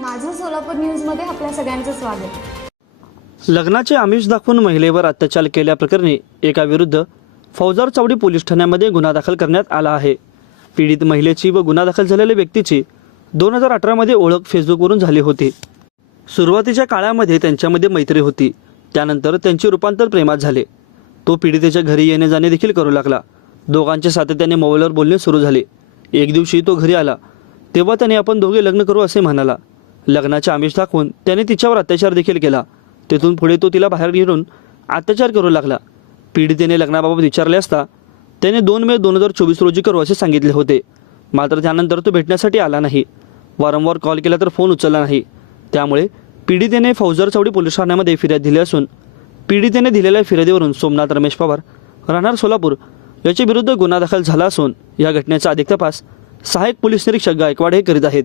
माझं सोलापूर न्यूजमध्ये आपल्या सगळ्यांचं स्वागत. लग्नाचे आमिष दाखवून महिलेवर अत्याचार केल्याप्रकरणी एका विरुद्ध फौजदार चावडी पोलीस ठाण्यामध्ये गुन्हा दाखल करण्यात आला आहे. पीडित महिलेची व गुन्हा दाखल झालेल्या व्यक्तीची दोन हजार अठरामध्ये ओळख फेसबुकवरून झाली होती. सुरुवातीच्या काळामध्ये त्यांच्यामध्ये मैत्री होती. त्यानंतर त्यांचे रूपांतर प्रेमात झाले. तो पीडितेच्या घरी येणे जाणे देखील करू लागला. दोघांचे सातत्याने मोबाईलवर बोलणे सुरू झाले. एक दिवशी तो घरी आला. तेव्हा त्याने आपण दोघे लग्न करू असे म्हणाला. लग्नाचे आमिष दाखवून त्याने तिच्यावर अत्याचार देखील केला. तेथून पुढे तो तिला बाहेर घेऊन अत्याचार करू लागला. पीडितेने लग्नाबाबत विचारले असता त्याने दोन मे दोन हजार चोवीस रोजी करू असे सांगितले होते. मात्र त्यानंतर तो भेटण्यासाठी आला नाही. वारंवार कॉल केला तर फोन उचलला नाही. त्यामुळे पीडितेने फौजदार चौडी पोलीस ठाण्यामध्ये फिर्याद दिली असून पीडितेने दिलेल्या फिर्यादीवरून सोमनाथ रमेश पवार राहणार सोलापूर याच्या विरुद्ध गुन्हा दाखल झाला असून या घटनेचा अधिक तपास सहाय्यक पोलीस निरीक्षक गायकवाड हे करीत आहेत.